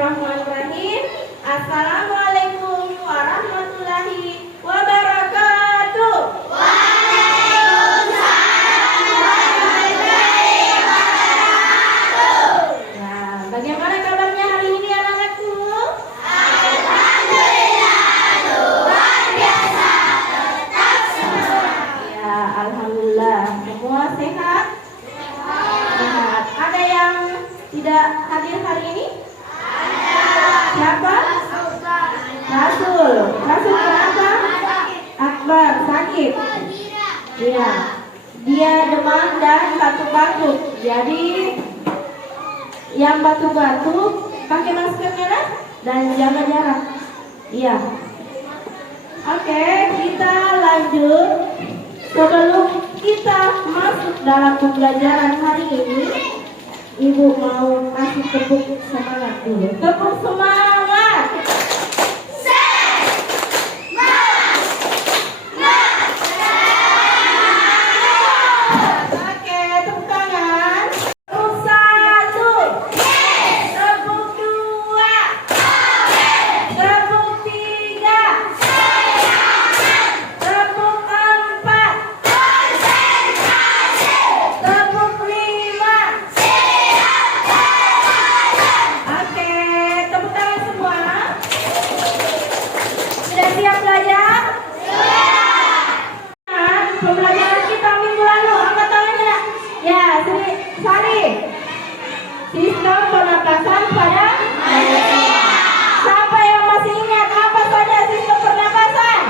Bismillahirrahmanirrahim. Assalamualaikum warahmatullahi wabarakatuh. Waalaikumsalam warahmatullahi wabarakatuh. Nah, bagaimana kabarnya hari ini anak-anakku? Alhamdulillah, luar biasa, tetap semangat. Ya, alhamdulillah, semua sehat? Sehat. Ada yang tidak hadir hari ini? Siapa? Rasul. Rasul kenapa? Akbar sakit. Iya. Dia demam dan batuk-batuk. Jadi yang batuk-batuk pakai masker merah dan jaga jarak. Iya. Oke, kita lanjut. Sebelum kita masuk dalam pembelajaran hari ini, Ibu mau kasih tepuk semangat dulu. Tepuk semangat. Oke, tepuk tangan. Tepuk satu. Tepuk dua. Tepuk tiga. Tepuk empat. Tepuk lima. Oke, tepuk tangan semua. Sudah siap belajar? Sudah. Pembelajaran kita minggu lalu, angkat tangannya. Ya, Sari. Sistem pernapasan pada manusia. Siapa yang masih ingat apa saja sistem pernapasan?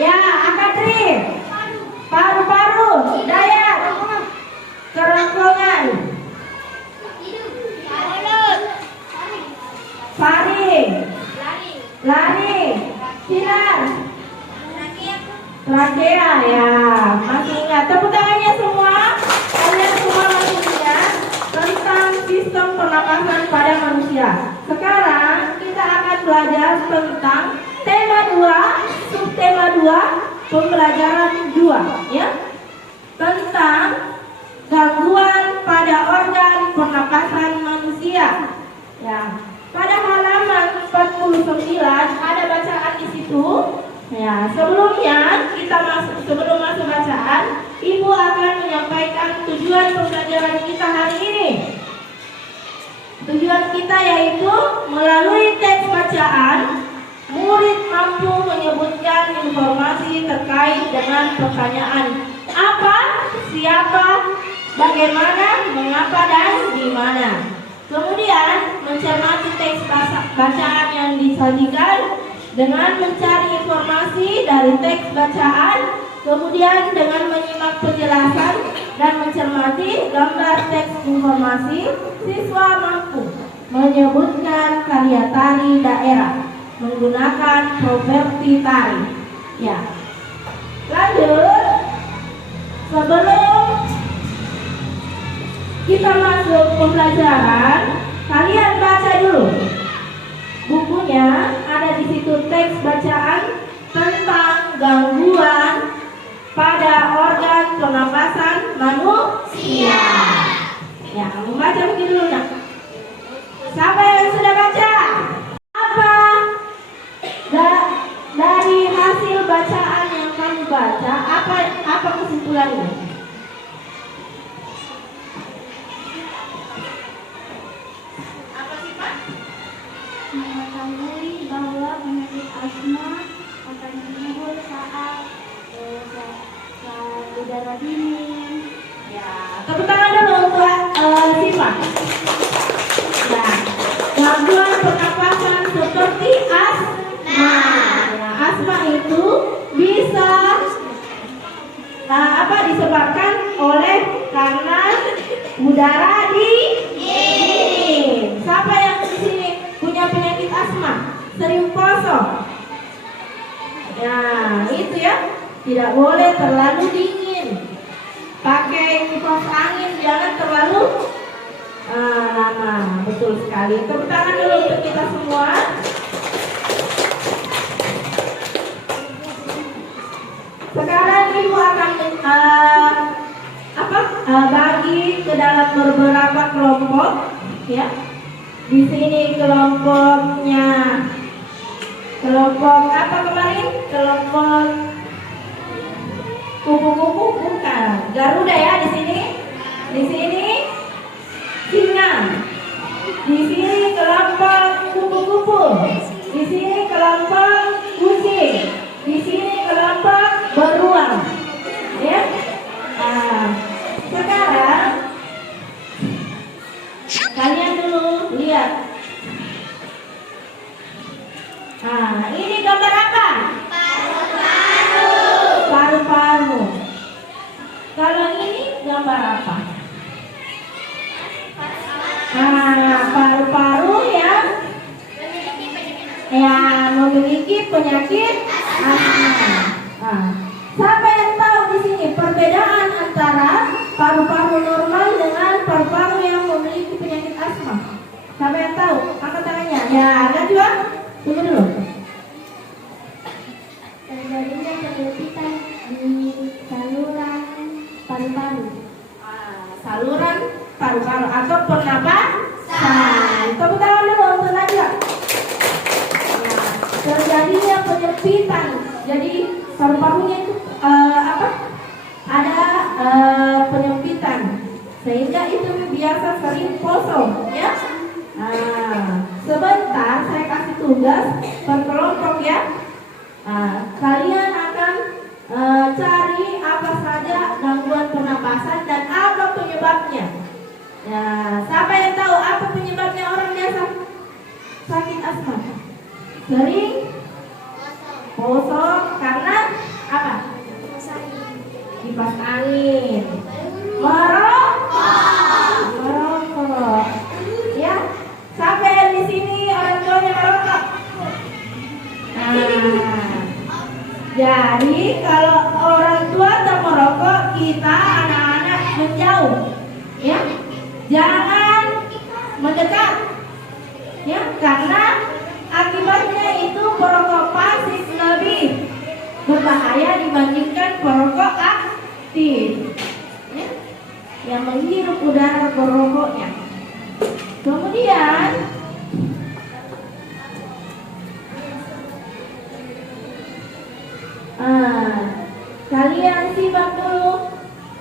Ya, Akadri. Paru-paru, daya, kerongkongan, faring, lari, sinar, trakea. Ya, masih ingat. Tepuk tangannya semua. Kalian semua masih ingat tentang sistem pernapasan pada manusia. Sekarang kita akan belajar tentang tema 2, subtema 2, pembelajaran 2, ya, tentang gangguan pada organ pernapasan manusia. Ya, pada halaman 49 ada bacaan di situ. Ya, sebelumnya sebelum masuk bacaan, Ibu akan menyampaikan tujuan pembelajaran kita hari ini. Tujuan kita yaitu melalui teks bacaan, murid mampu menyebutkan informasi terkait dengan pertanyaan apa, siapa, bagaimana, mengapa, dan di mana. Kemudian mencermati teks bacaan yang disajikan dengan mencari informasi dari teks bacaan, kemudian dengan menyimak penjelasan dan mencermati gambar teks informasi, siswa mampu menyebutkan karya tari daerah menggunakan properti tari. Ya. Lanjut. Sebelum kita masuk pembelajaran, kalian baca dulu bukunya. Ada di situ teks bacaan tentang gangguan pada organ pernapasan manusia. Ya, kamu baca begitu dulu, nak. Siapa yang sudah baca? Apa dari hasil bacaan yang kamu baca? Apa kesimpulannya? Apa sih, Pak? Mengetahui bahwa penyakit asma akan timbul saat udara dingin. Ya, tepuk tangan dulu untuk Siva. Ya, gangguan pernapasan seperti asma. Ya, asma itu bisa disebabkan oleh karena udara dingin. Siapa yang di sini punya penyakit asma? Sering kosong. Ya, itu ya. Tidak boleh terlalu dingin. Pakai kipas angin, jangan terlalu lama. Betul sekali. Tepuk tangan dulu untuk kita semua. Sekarang Ibu akan bagi ke dalam beberapa kelompok, ya. Di sini kelompoknya. Kelompok apa kemarin? Kelompok kupu-kupu bukan. Garuda ya di sini. Di sini singa. Di sini kelompok kupu-kupu. Di sini kelompok kucing. Di sini kelompok beruang. Ya. Nah, sekarang kalian dulu lihat. Nah, ini gambar apa? Paru-paru. Paru-paru. Kalau ini gambar apa? Nah, paru-paru yang memiliki penyakit asma. Nah, siapa yang tahu di sini perbedaan antara paru-paru normal dengan paru-paru yang memiliki penyakit asma? Siapa yang tahu? Angkat tangannya. Ya, Najwa. Tunggu dulu. Terjadinya penyempitan di saluran paru-paru. Saluran paru-paru atau pernapasan. Tepuk tangan dulu untuk Najwa. Terjadinya penyempitan. Jadi paru-parunya itu ada penyempitan sehingga itu biasa sering kosong, ya. Nah, sebentar saya kasih tugas per kelompok ya. Kalian akan cari apa saja gangguan pernapasan dan apa penyebabnya. Siapa yang tahu apa penyebabnya orang biasa sakit asma? Sering kosong karena apa? Kipas angin, merokok, ya. Siapa yang di sini orang tuanya merokok? Jadi kalau orang tua tak merokok, kita anak-anak menjauh, ya. Jangan mendekat, ya, karena akibatnya itu perokok pasif lebih berbahaya dibandingkan perokok aktif, ya, yang menghirup udara perokoknya. Kemudian kalian simak dulu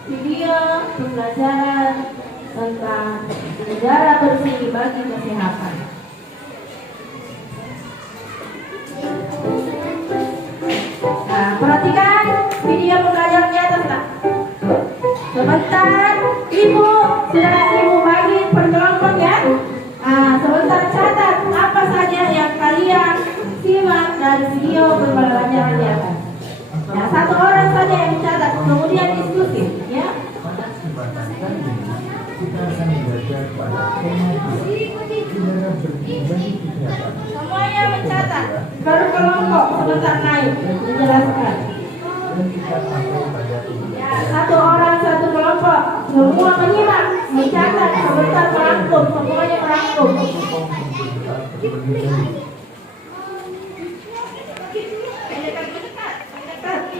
video pembelajaran tentang udara bersih bagi kesehatan. Perhatikan video pembelajaran di atas, Pak. Sebentar, Ibu sudah Ibu bagi per kelompok ya. Sebentar catat apa saja yang kalian simak dari video pembelajaran di atas. Ya, satu orang saja yang mencatat, kemudian diskusi, ya. Kita akan belajar pada tema udara bersih bagi kesehatan. Semuanya mencatat, baru kelompok sebentar naik menjelaskan. Dan kita sampai pada Ya, satu orang satu kelompok, semua menyimak, mencatat, sebentar merangkum, semuanya merangkum.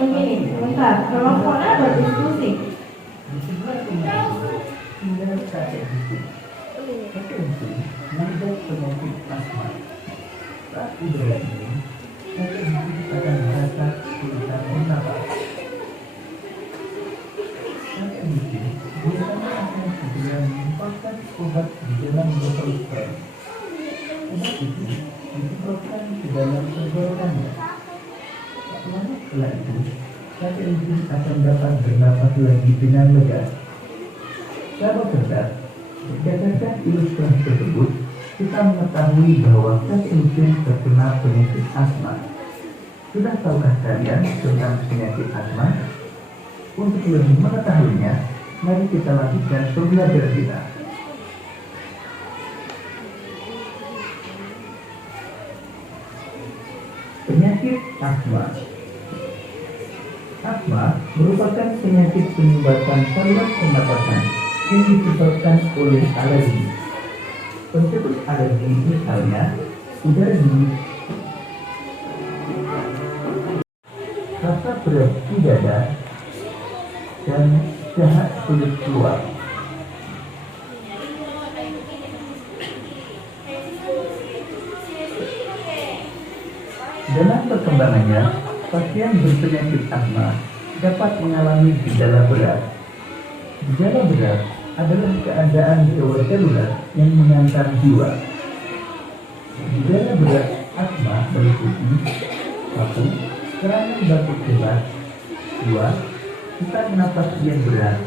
Begini, sebentar, kelompoknya berdiskusi. di sebelah tinggal kakek itu. Kakek itu mengidap penyakit asma. Saat udara ini, kakek itu akan merasa kesulitan bernafas. Kakek itu biasanya akan segera menyimpankan obat di dalam botol spray. Obat itu disemprotkan ke dalam tenggorokannya. Lama setelah itu, kakek itu akan dapat bernafas lagi dengan lega. Sahabat cerdas, berdasarkan ilustrasi tersebut, kita mengetahui bahwa kakek itu terkena penyakit asma. Sudah tahukah kalian tentang penyakit asma? Untuk lebih mengetahuinya, mari kita lanjutkan pembelajaran kita. Penyakit asma. Asma merupakan penyakit penyumbatan saluran pernapasan yang disebabkan oleh alergi. Pencetus alergi misalnya udara dingin, rasa berat di dada, dan dahak sulit keluar. Dalam perkembangannya, pasien berpenyakit asma dapat mengalami gejala berat. Gejala berat adalah keadaan gawat darurat yang mengancam jiwa. Gejala berat asma meliputi 1. Serangan batuk hebat. 2. Sesak napas yang berat.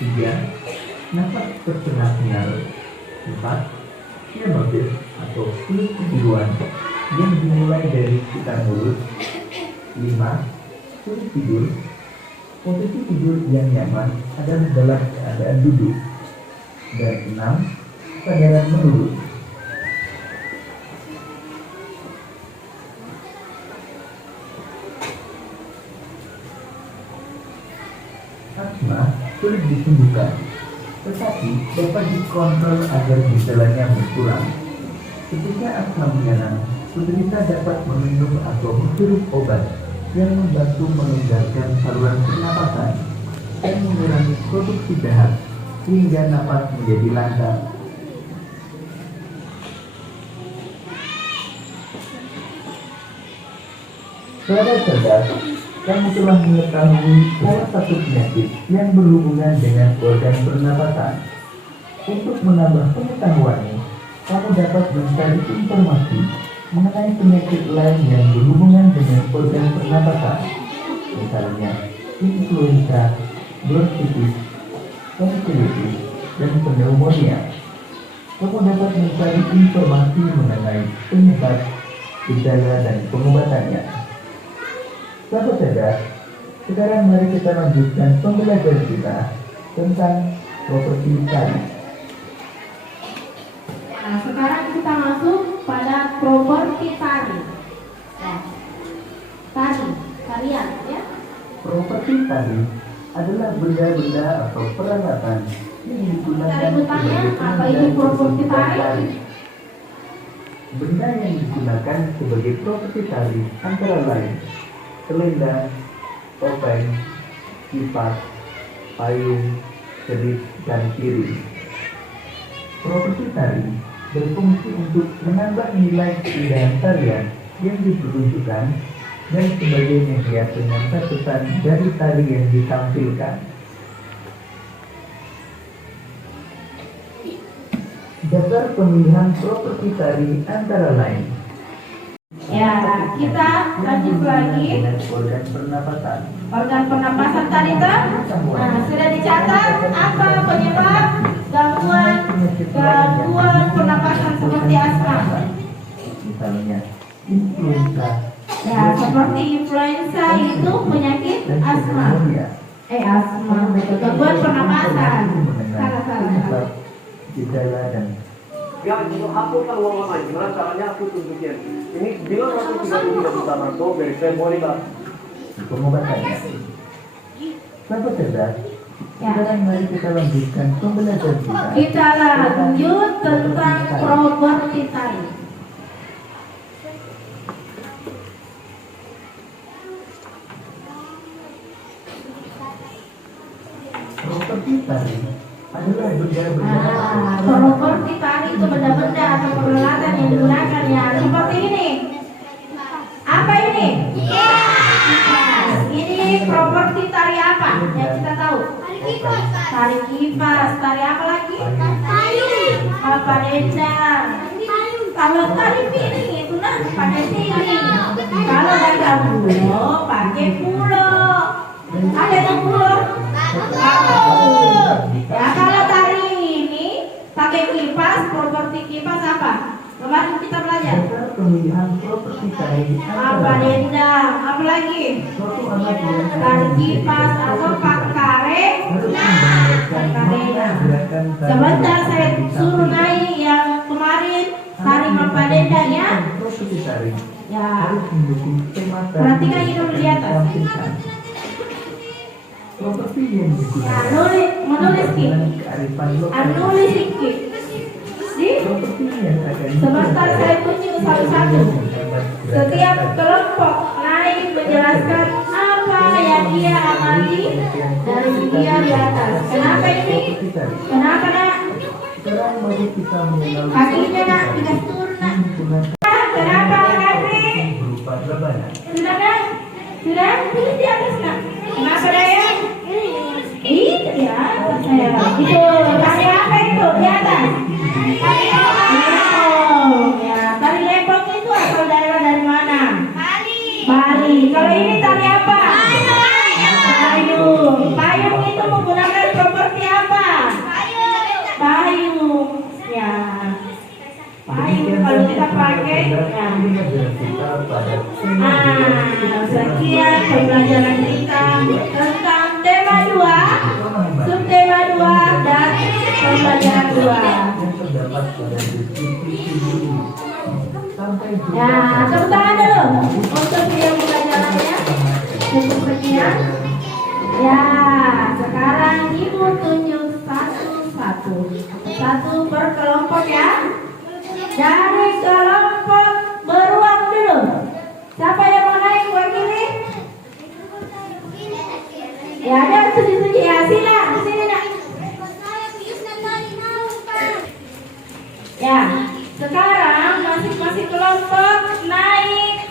3. Napas tersengal-sengal. 4. Cyanosis atau flu kebiruan yang dimulai dari sekitar mulut. 5. Sulit tidur. Posisi tidur yang nyaman adalah dalam keadaan duduk. Dan 6. Kesadaran menurun. Asma sulit disembuhkan, tetapi dapat dikontrol agar gejalanya berkurang. Ketika asma menyerang, penderita dapat meminum atau menghirup obat yang membantu melonggarkan saluran pernapasan dan mengurangi produksi dahak sehingga napas menjadi lancar. Saudara cerdas, kamu telah mengetahui salah satu penyakit yang berhubungan dengan organ pernapasan. Untuk menambah pengetahuanmu, kamu dapat mencari informasi mengenai penyakit lain yang berhubungan dengan organ pernapasan, misalnya influenza, bronkitis, tonsillitis, dan pneumonia. Kamu dapat mencari informasi mengenai penyebab, gejala, dan pengobatannya. Sahabat cerdas, sekarang mari kita lanjutkan pembelajaran kita tentang properti tari. Nah, sekarang kita masuk pada properti tari. Nah, tarian, ya. Properti tari adalah benda-benda atau peralatan yang digunakan Tari bertanya, sebagai apa itu penunjang properti pertunjukan tari? Benda yang digunakan sebagai properti tari antara lain selendang, topeng, kipas, payung, serit, dan piring. Properti tari berfungsi untuk menambah nilai keindahan tarian yang dipertunjukkan dan sebagai media penyangga pesan dari tari yang ditampilkan. Dasar pemilihan properti tari antara lain. Ya, kita lanjut lagi. Organ pernapasan. Organ pernapasan tadi kan? Nah, sudah dicatat apa penyebab gangguan pernapasan seperti asma? Misalnya influenza. Ya, seperti influenza itu penyakit asma. Asma, gangguan pernapasan. Salah. Gejala dan Ya, untuk hapuskan uang online, gimana caranya aku tunjukin. Ini bilang aku tidak bisa masuk dari Februari lah. pengobatannya. Sahabat cerdas, Ya. sekarang mari kita lanjutkan pembelajaran kita. Kita lanjut tentang properti tari. Properti tari adalah benda-benda Properti tari itu benda-benda atau peralatan yang digunakan ya seperti ini. Apa ini? Ini properti tari apa? Yang kita tahu. Tari kipas. Tari apa lagi? Apa dendang. Kalau tari piring itu nah pakai piring. Kalau dahulu pakai pulo. Ada yang pulo? Ya kalau tari ini pakai kipas, properti kipas apa? Kemarin kita belajar. dasar pemilihan properti tari Apa dendang? Apa lagi? suatu alat yang Tari kipas atau pakare. Sebentar saya suruh naik yang kemarin tari mapa dendang ya. Properti tari Ya. harus mendukung tema tari Perhatikan ini dulu di atas. ditampilkan. Properti yang Nah, digunakan menulis Ki. dengan kearifan lokal. Nulis Ki. Di Properti yang akan sebentar saya tunjuk satu-satu. Setiap kelompok naik menjelaskan apa yang dia amati dari dia di atas. Kenapa ini? Kenapa nak? Sekarang mari kita mengenal Kakinya nak dikasih turun nak. menggunakan Kenapa kaki? berupa ibu kalau kita pakai. Sekian pembelajaran kita tentang tema 2, subtema 2 dan pembelajaran 2. Ya, tepuk tangan dulu untuk video pembelajarannya. Cukup sekian. Ya, sekarang ibu tunjuk satu per kelompok ya. Dari kelompok beruang dulu. Siapa yang mau naik wakili? Ya, ada sedih-sedih ya. Sini nak. Ya, sekarang masing-masing kelompok naik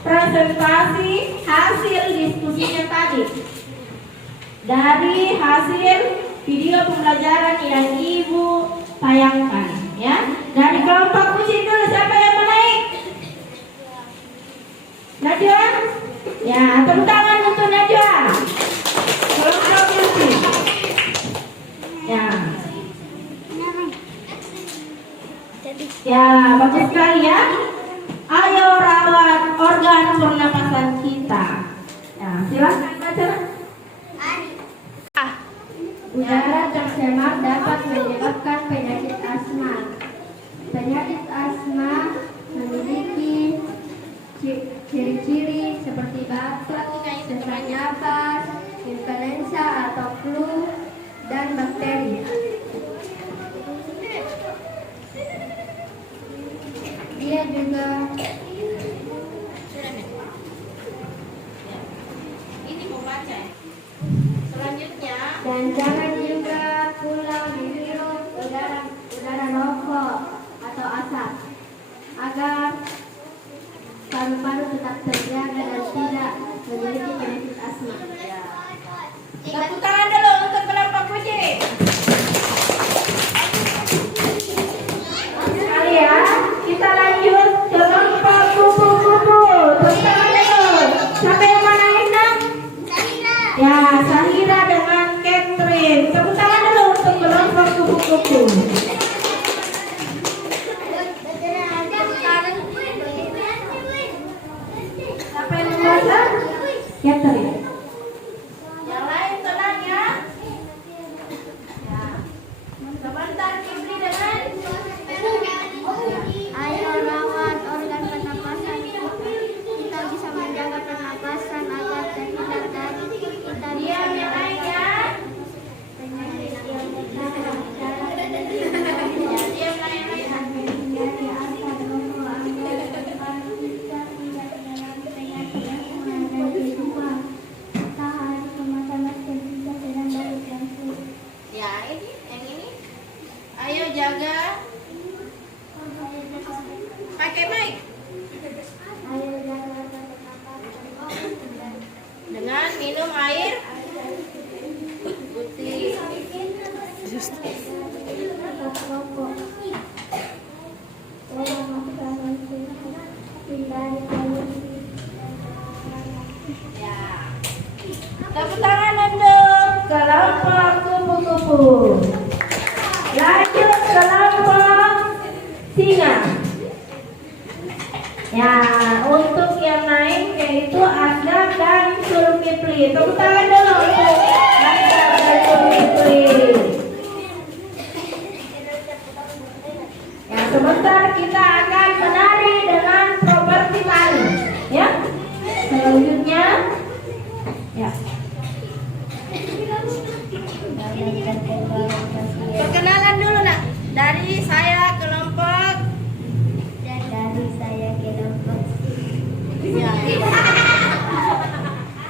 presentasi hasil diskusinya tadi. Dari hasil video pembelajaran yang ibu tayangkan ya. Dari kelompok kucing dulu, siapa yang mau naik? Najwa? Ya, tepuk tangan untuk Najwa. Kelompok kucing. Ya. Ya, bagus sekali ya. Ayo rawat organ pernapasan kita. Ya, silakan baca. Udara tercemar dapat menyebabkan penyakit asma. Penyakit asma memiliki ciri-ciri seperti batuk, sesak napas, influenza atau flu, dan bakteri. Dia juga Ini mau baca. Selanjutnya, dan jangan juga pula menghirup udara rokok atau asap agar paru-paru tetap terjaga dan tidak memiliki penyakit asma. tepuk tangan dulu untuk kelompok kucing. Sekali ya, kita lanjut ke kelompok kupu-kupu. Tepuk tangan dulu. Siapa yang mau naik nak? Ya, Sahira dengan Catherine. Tepuk tangan dulu untuk kelompok kupu-kupu. Siapa yang membaca? Catherine. Yang lain tenang ya. Ya. Sebentar Kipli dengan. Ayo rawat organ pernapasan kita. Kita bisa menjaga pernapasan agar terhindar dari kita Diam yang lain ya. penyakit yang berdarah. Ya, diam lain lain. Menghindari asap rokok agar kita tidak dalam penyakit asma dan kedua kita harus memakai masker jika sedang berinteraksi. Ya, ini yang ini. Ayo jaga. Pakai mic. Ayo jaga pernapasan Dengan minum air putih. tetap rokok. Tolong makan hindari polusi. Ya. Tepuk tangan untuk kelompok kupu-kupu. Lanjut kelompok singa. Ya, untuk yang naik yaitu Asgaf dan Zulkifli. Tepuk tangan dulu untuk Asgaf dan Zulkifli. Ya, sebentar kita akan menari dengan properti tari. Ya. Selanjutnya, ya. Perkenalan dulu nak. Dari saya kelompok. Dan dari saya kelompok Ya.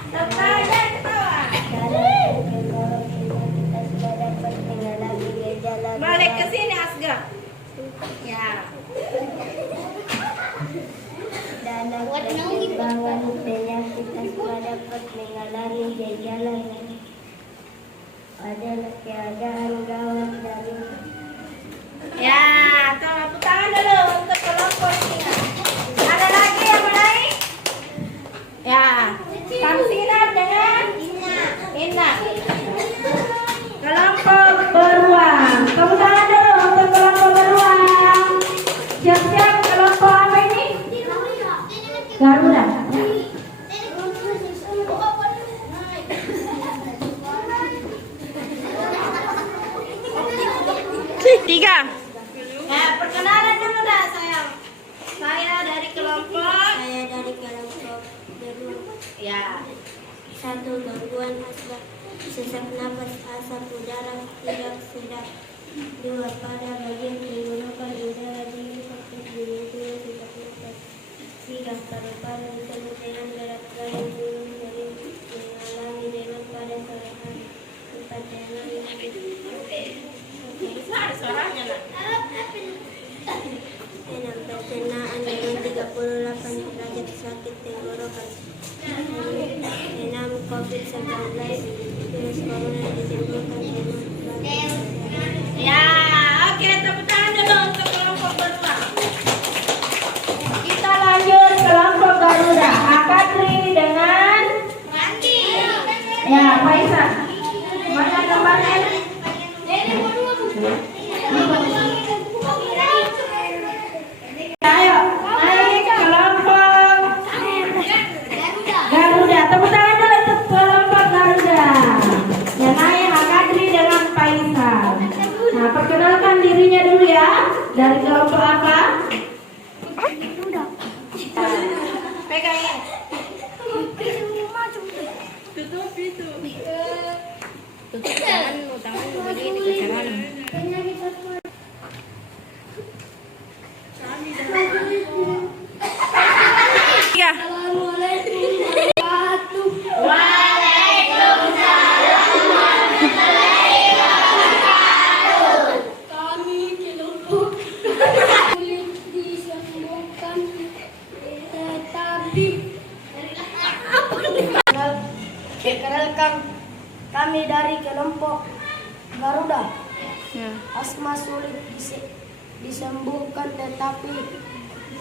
Tetangga ketawa. kalau kita sudah dapat mengalami gejala Balik ke sini Asgaf. Ya. dalam keseimbangan penyakit asma dapat mengalami gejala yang adalah keadaan gawat dari Ya, tepuk tangan dulu untuk kelompok singa. Ada lagi yang mau naik? Ya, Kamsina dengan Inna. Kelompok beruang. Tepuk tangan dulu untuk kelompok beruang. Siap Ya. 1. Gangguan asma, sesak napas, asap udara tidak sedap. 2. Pada bagian tenggorokan udara dingin seperti dingin sesak napas. 3. Paru-paru disebut dengan berat badan turun sering mengalami dengan pada sore hari. 4. Suaranya nak. 6. Pencernaan dengan 38 derajat sakit tenggorokan. 6. COVID-19 virus corona ditimbulkan dengan Ya, oke, tepuk tangan dulu untuk kelompok berdua. Kita lanjut kelompok Garuda. Akadri dengan ya, Faisal. Mana gambarnya? Ayo, naik kelompok Garuda. Tepuk tangan dulu untuk kelompok Garuda. Ya, naik Akadri dengan Faisal. Nah, perkenalkan dirinya dulu ya. Dari kelompok apa? Pegangin. Tutup itu. Tutup tanganmu begini ke tangan. Tiga. kami kelompok sulit disembuhkan tetapi perkenalkan kami dari kelompok Garuda. Asma sulit disembuhkan tetapi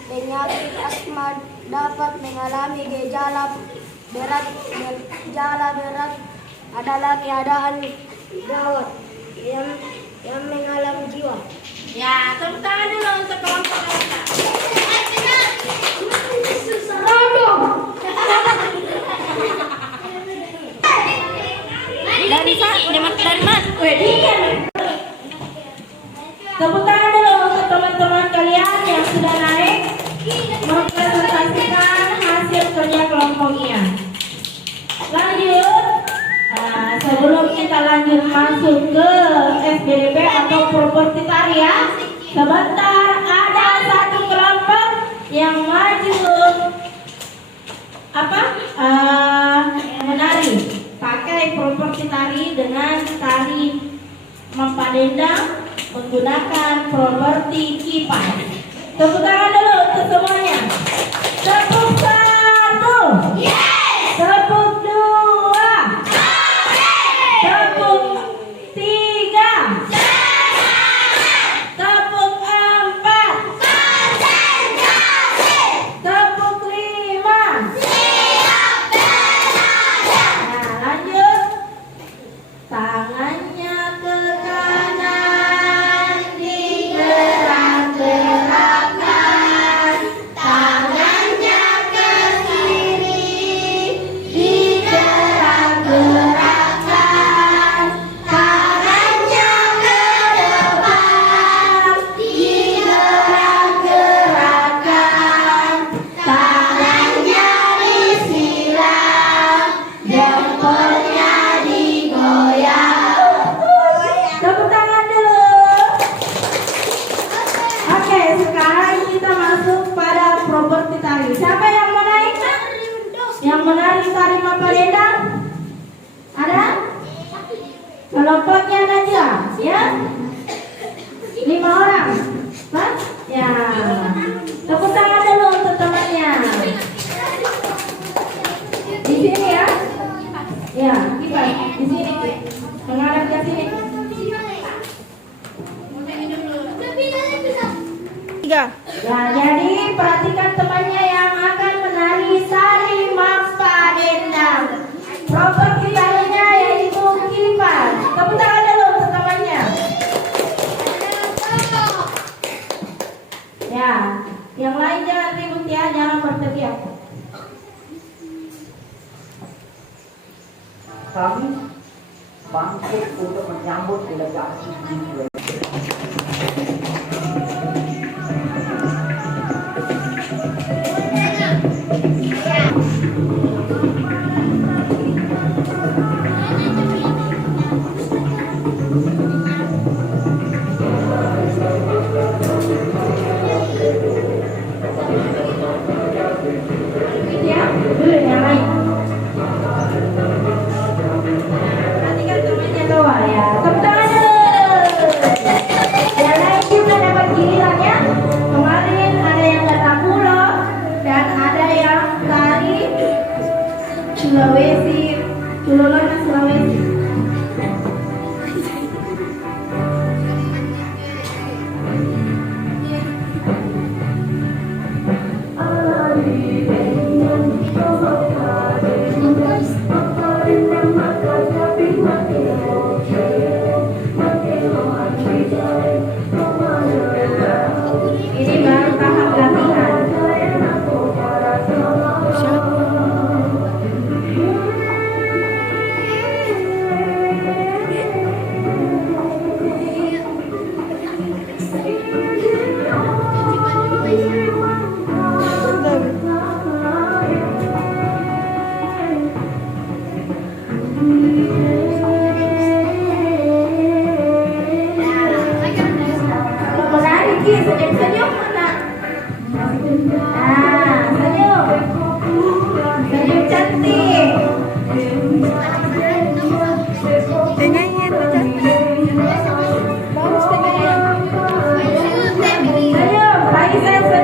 penyakit asma dapat mengalami gejala berat. Gejala berat adalah keadaan gawat yang mengalami jiwa. Ya, tepuk tangan dulu untuk kelompok Garuda. Dari mana? Tepuk tangan dulu untuk teman-teman kalian yang sudah naik mempresentasikan hasil kerja kelompoknya. Lanjut. Sebelum kita lanjut masuk ke SBDP atau properti tarian, sebentar ada satu kelompok yang maju menari pakai properti tari dengan tari mempadendang menggunakan properti kipas. Tepuk tangan dulu untuk semuanya. Tepuk 1. Tepuk 2. Tepuk 3. Tepuk 4. Tepuk 5. Nah, lanjut. Tangannya ke kanan, digerak-gerakkan. Tangannya ke kiri, digerak-gerakkan. Tangannya ke depan, digerak-gerakkan. Tangannya disilang, jempolnya digoyang. Tepuk tangan dulu. Oke, sekarang kita masuk pada properti tari. Siapa yang mau naik? Yang menari tari Mapadendang? Ada? Kelompoknya aja, ya? 5 orang. Hah? Ya. Tepuk tangan dulu untuk temannya. Di sini ya. Ya, kipas di sini. Menghadap ke sini. 3. Ya, jadi perhatikan temannya yang akan menari tari Mapadendang. Properti tarinya yaitu kipas. Tepuk tangan dulu untuk temannya. Ya, yang lain jangan ribut ya, jangan berteriak. Kami bangkit untuk menyambut delegasi G20.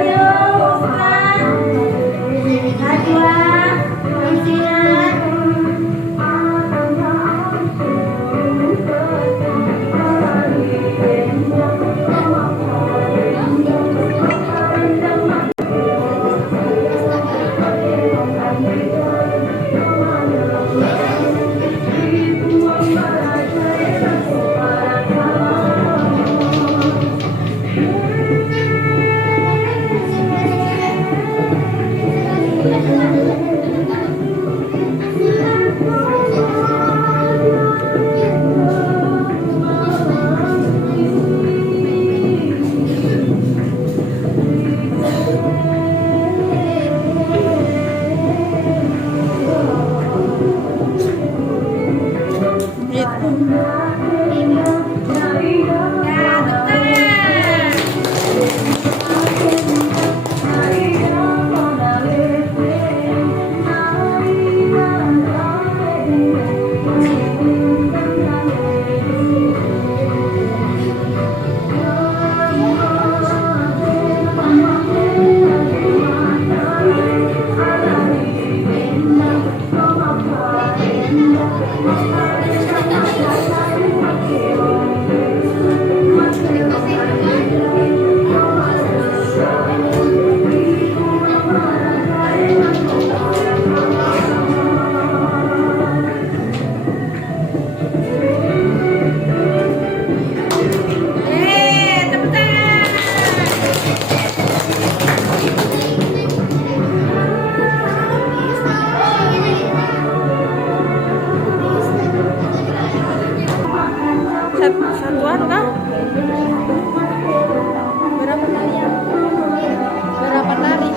Ayo, Musna, Najwa, Lucian. Satuan kah? Berapa tarian? Berapa tari?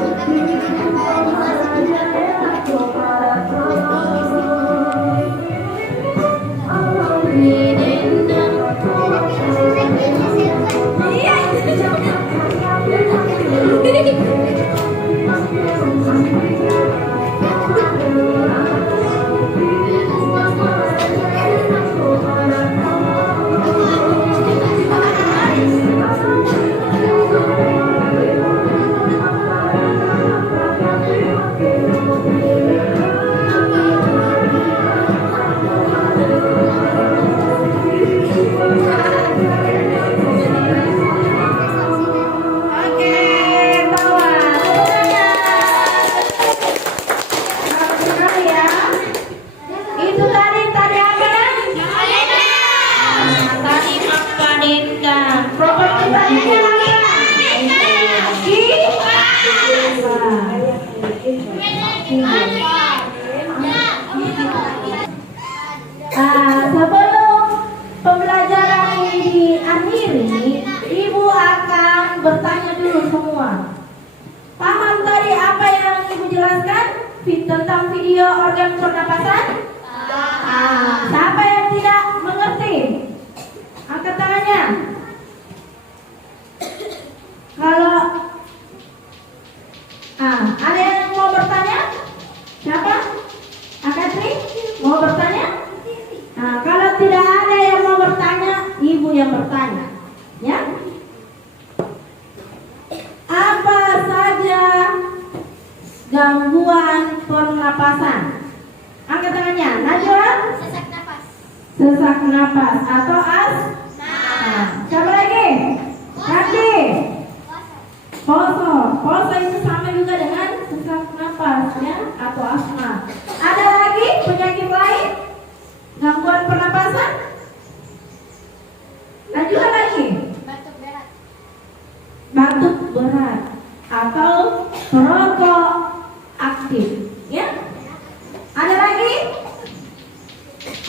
Oke, tawa. Selamat sekali ya. Itu tadi apa? Tadi Makpadinda. Properti tadinya apa? Sebelum pembelajaran ini diakhiri, Ibu akan bertanya dulu semua. Paham tadi apa yang Ibu jelaskan tentang video organ pernapasan? Siapa yang tidak mengerti? Angkat tangannya. Kalau ada yang mau bertanya? Siapa? Akatri? Mau bertanya? Kalau tidak ada yang mau bertanya, Ibu yang bertanya. Ya? Apa saja gangguan pernapasan? Angkat tangannya. Najwa? Sesak napas. Sesak napas atau asma. Siapa lagi? Kaki. Poso itu sama juga dengan sesak napas ya atau asma. Ada lagi penyakit lain? Gangguan pernapasan? Najwa lagi? Batuk berat. Batuk berat atau perokok aktif ya. Ada lagi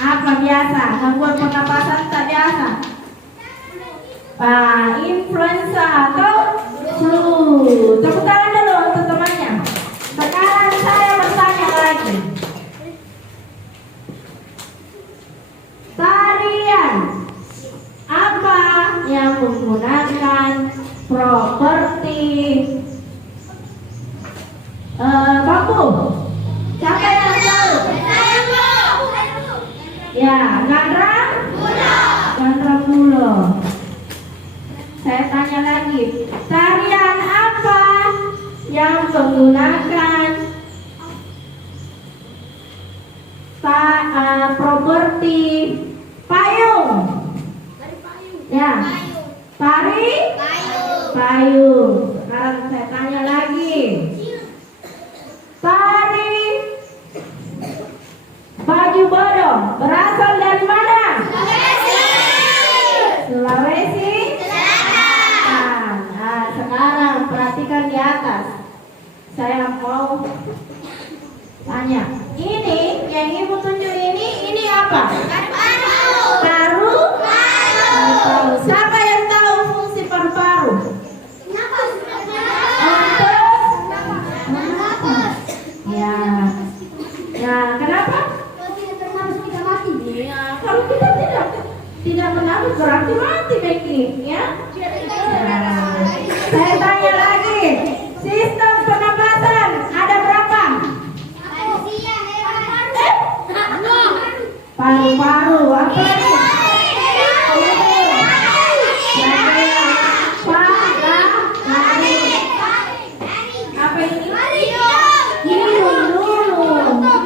apa biasa gangguan pernapasan tak biasa? Influenza atau flu. Tepuk tangan dulu untuk temannya. Sekarang saya bertanya lagi, tarian apa yang menggunakan properti bambu? Siapa yang tahu? Ya, gandra bulo. Saya tanya lagi, tarian apa menggunakan properti payung. Ya. Payung. Sekarang saya tanya lagi. Tari baju bodong berasal dari mana? Sulawesi. Nah, sekarang perhatikan di atas. Saya mau tanya. Ini yang ibu tunjuk ini apa? Paru. Siapa yang tahu fungsi paru-paru? Ya. Ya, kenapa? Ya, kalau kita tidak bernafas berarti mati Becky, ya. Nah, saya tanya lagi, sistem pernapasan ada berapa? Paru-paru, apa lagi? Apa ini? Hidung dulu,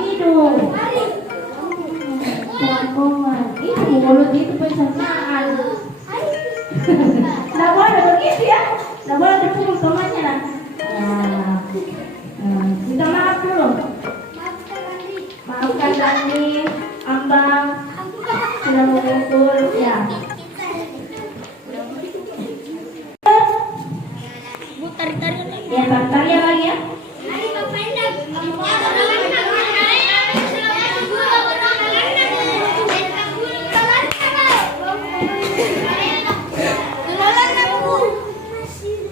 hidung. Kerongkongan, itu mulut itu pencernaan. Nggak boleh begitu ya, nggak boleh dipukul temannya. Minta maaf dulu. Maafkan Dani, Ambang sudah memukul ya. Ya, tarik lagi ya.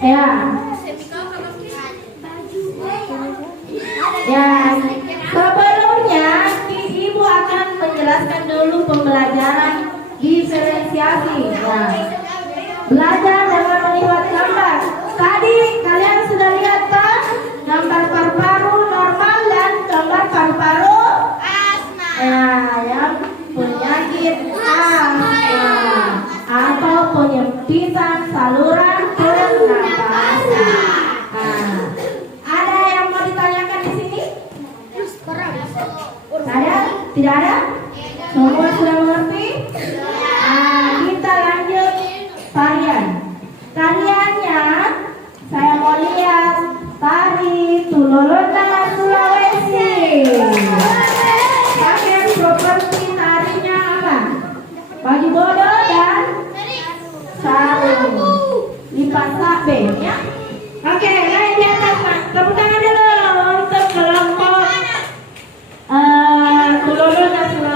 Ya. Ya, sebelumnya ibu akan menjelaskan dulu pembelajaran diferensiasi. Ya. Belajar dengan melihat gambar. Tadi kalian sudah lihat kan gambar paru-paru normal dan gambar paru-paru asma. Ya, yang penyakit asma atau penyempitan saluran pernapasan. Ada yang mau ditanyakan di sini? Ada? Tidak ada? Semua sudah mengerti? Kita lanjut tarian. Tariannya saya mau lihat tari Tulolona Sulawesi. Pakai properti tarinya apa? Baju bodoh dan sarung. Lipat sabe ya. Oke, naik di atas Pak. Tepuk tangan dulu untuk kelompok Tulolona Sulawesi.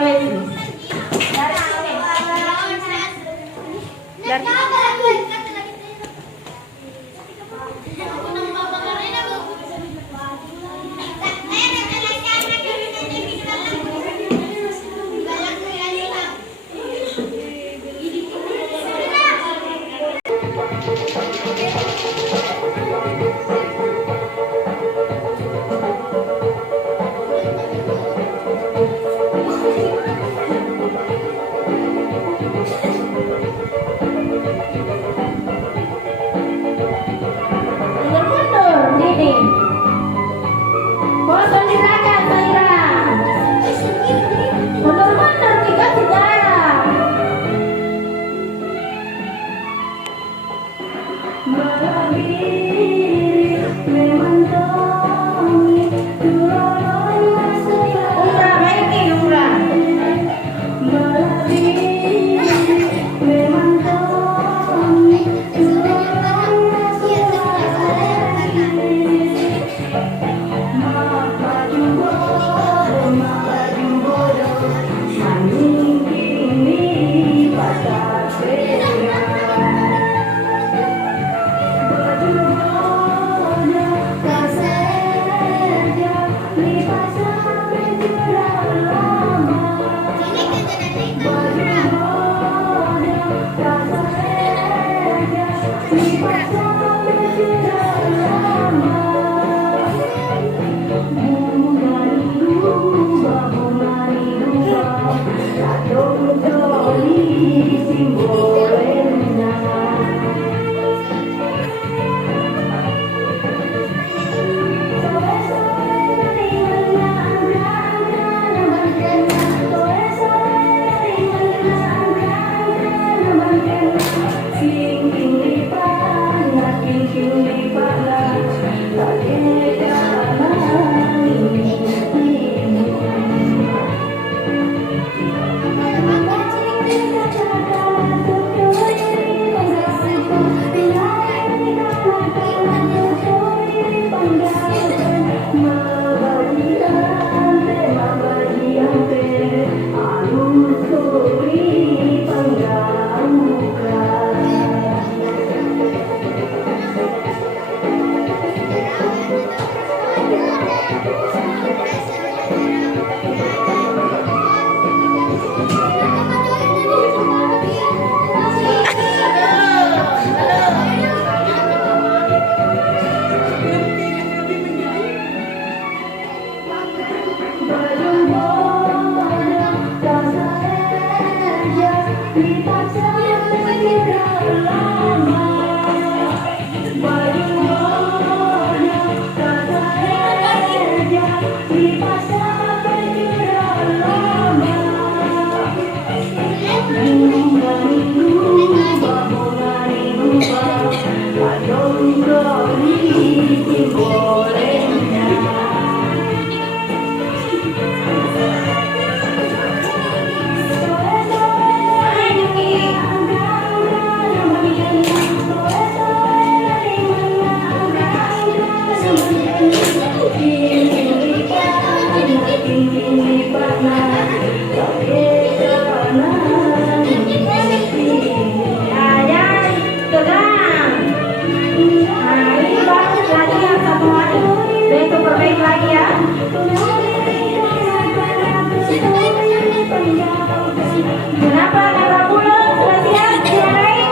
Kenapa ada bulu? Sudah siap? Diarahin?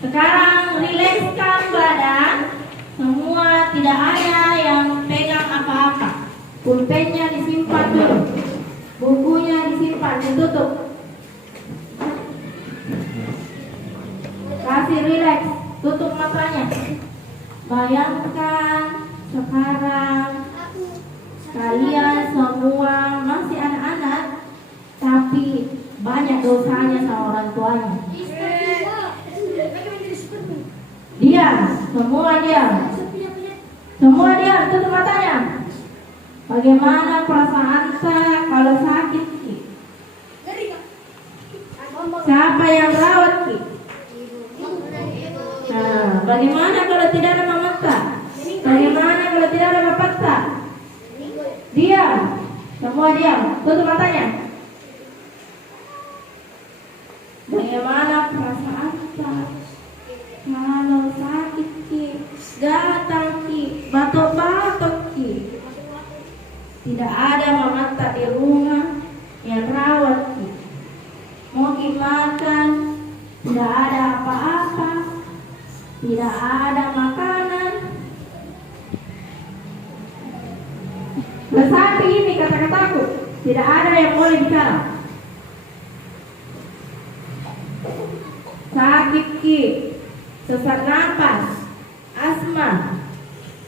Sekarang rilekskan badan. Semua, tidak ada yang pegang apa-apa. Pulpennya disimpan dulu. Bukunya disimpan, ditutup. Kasih rileks, tutup matanya. Bayangkan sekarang kalian semua masih anak-anak, tapi banyak dosanya sama orang tuanya. Diam, semua diam. Semua diam, tutup matanya. Bagaimana perasaan saya kalau sakit? Siapa yang rawat? Nah, bagaimana kalau tidak ada mamata? Bagaimana kalau tidak ada bapakta? Diam, semua diam, tutup matanya. Bagaimana perasaan saya kalau sakit ki, gatal ki, batuk-batuk ki, tidak ada mamata di rumah yang rawat ki, mau makan, tidak ada apa-apa, tidak ada makanan. Resapi ini kata-kataku, tidak ada yang boleh bicara. Sakit ki, sesak napas, asma,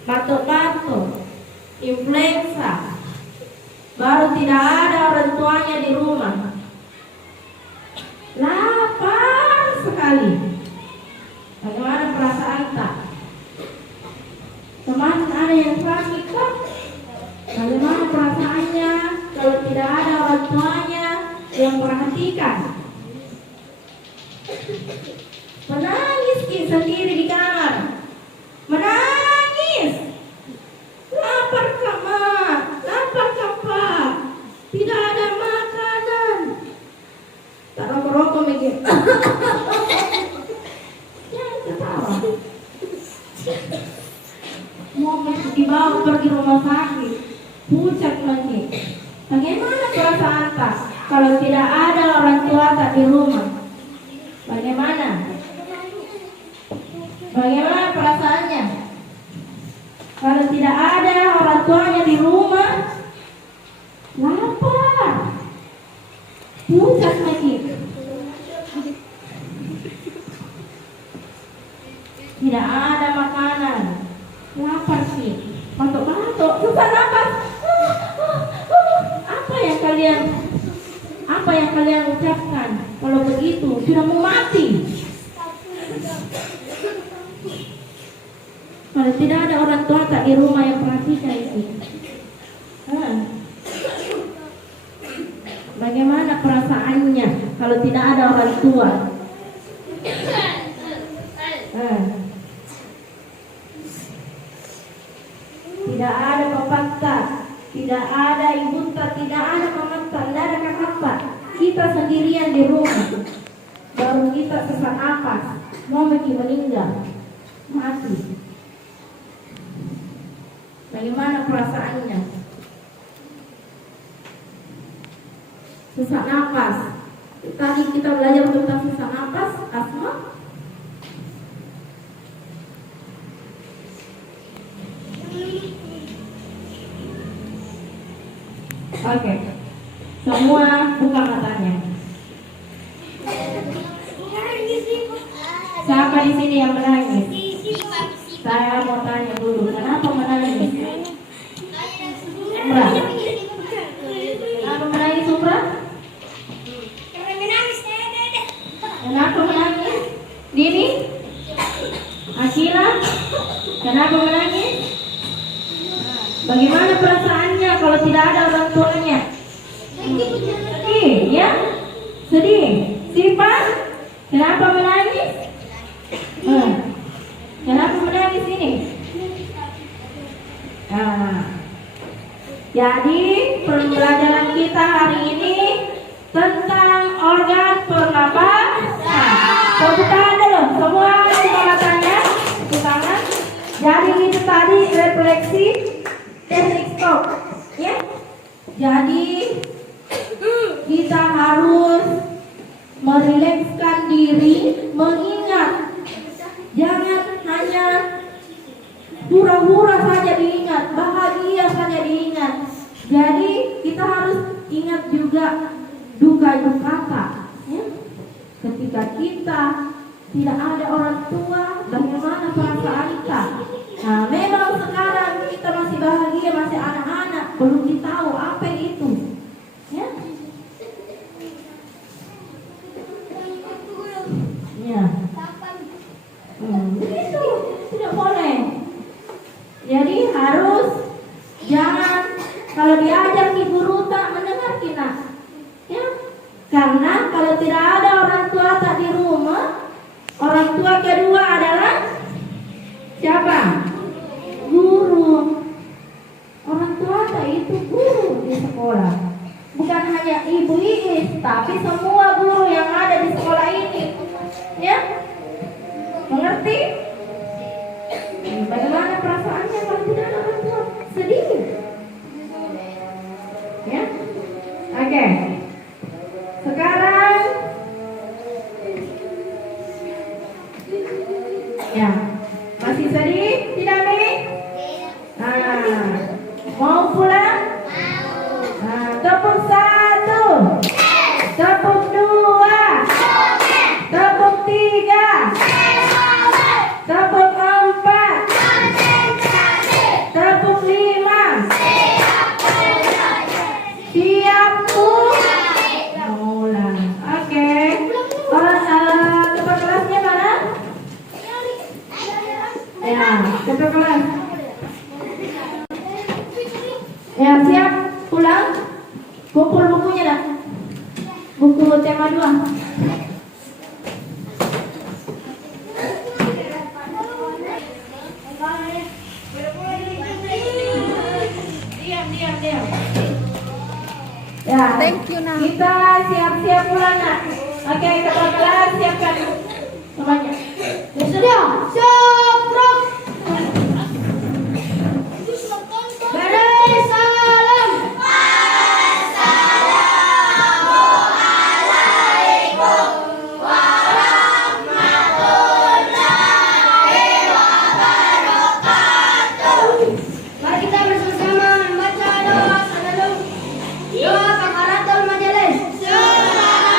batuk-batuk, influenza, baru tidak ada orang tuanya di rumah. Lapar sekali. Bagaimana perasaan tak? Teman ada yang sakit tak? Bagaimana perasaannya kalau tidak ada orang tuanya yang perhatikan? Menangis ki sendiri di kamar. Menangis. Lapar kama, lapar kapa. Tidak ada makanan. Taruh rokok mikir. Jangan ketawa. Mau dibawa pergi rumah sakit. Pucat lagi. Bagaimana perasaan tak kalau tidak ada orang tua tak di rumah? Bagaimana? Bagaimana perasaannya? Kalau tidak ada orang tuanya di rumah, lapar, pucat lagi, tidak ada makanan, lapar sih, batuk-batuk, susah napas. Apa yang kalian ucapkan kalau begitu? sudah mau mati. Kalau tidak ada orang tua tak di rumah yang perhatikan itu. Bagaimana perasaannya kalau tidak ada orang tua? Tidak ada bapakta, tidak ada ibuta, tidak ada mamata, tidak ada kakakta. Kita sendirian di rumah. Baru kita sesak napas, mau meninggal, mati. Bagaimana perasaannya? Sesak napas. Tadi kita belajar tentang sesak napas, asma. Oke, semua buka matanya. Siapa di sini yang menangis? Saya mau tanya dulu, kenapa menangis? Umrah. Kenapa menangis Umrah? Kenapa menangis? Dini? Akila? Kenapa menangis? Bagaimana perasaannya kalau tidak ada orang tuanya? Sedih, ya? Sedih. Sifat? Kenapa menangis? Kenapa menangis ini? Jadi pembelajaran kita hari ini tentang organ pernapasan. Tepuk tangan dulu, semua buka matanya, tepuk tangan. Jadi itu tadi refleksi teknik stop, ya. Jadi kita harus merilekskan diri, mengingat. Jangan hanya hura-hura saja diingat, bahagia saja diingat. Jadi kita harus ingat juga duka-duka, ya. Ketika kita tidak ada orang tua, bagaimana perasaan kita? Nah, memang sekarang kita masih bahagia, masih anak-anak, belum tahu apa itu, ya. Ya. Begitu, tidak boleh. Jadi harus jangan kalau diajak di guru tak mendengar kita, ya. Karena kalau tidak ada orang tua tak di rumah, orang tua kedua adalah siapa? Guru. Orang tua tak itu guru di sekolah. Bukan hanya ibu Iis, tapi semua guru yang ada di sekolah ini, ya. Mengerti? Bagaimana perasaannya kalau tidak ada orang tua? Sedih, ya. Oke. Sekarang, ya, masih sedih? Tidak, Mi? Mau pulang? Tepuk 1, tepuk 2, tepuk 3, tepuk 4, tepuk 5. Siap mulai. Oke. Ketua kelasnya mana? Ya, ketua kelas. Ya, siap pulang. Kumpul bukunya dah. Buku tema 2. Diam. Ya, Thank you, Nak. Kita siap-siap pulang, Nak. Oke, ketua kelas siapkan semuanya. Sudah, siap, bro. Baris salam. Mari kita bersama membaca doa salam. Doa kafaratul majelis. Subhanallah.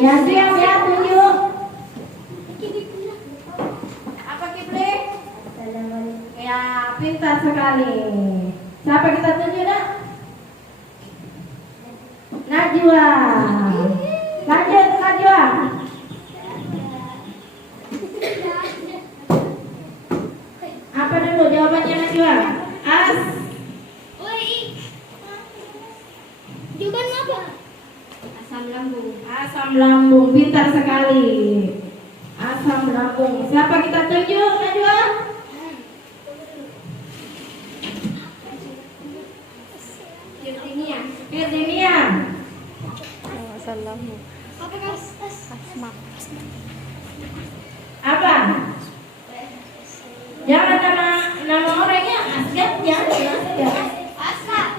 Ya siap ya, tunjuk. Apa Kipli? Ya, pintar sekali. Siapa kita tuju nak? Najwa. Lanjut Najwa. Apa dulu jawabannya Najwa? Jawaban apa? Asam lambung. Asam lambung, pintar sekali. Asam lambung. Siapa kita tuju Najwa? Virginia. Asam lambung. Apa guys? Asma. Apa? Jangan nama orangnya Asgad, jangan Asgad.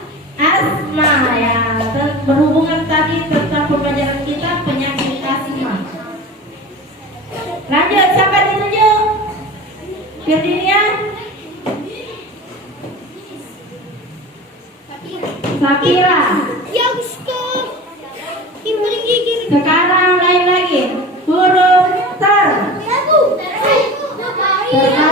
Asma ya. Berhubungan tadi tentang pembelajaran kita penyakit asma. Lanjut, siapa dituju? Virginia. Sapira. Ya Ustaz. Paling gigi. Sekarang lain lagi. Huruf ter. Ya Bu. Ter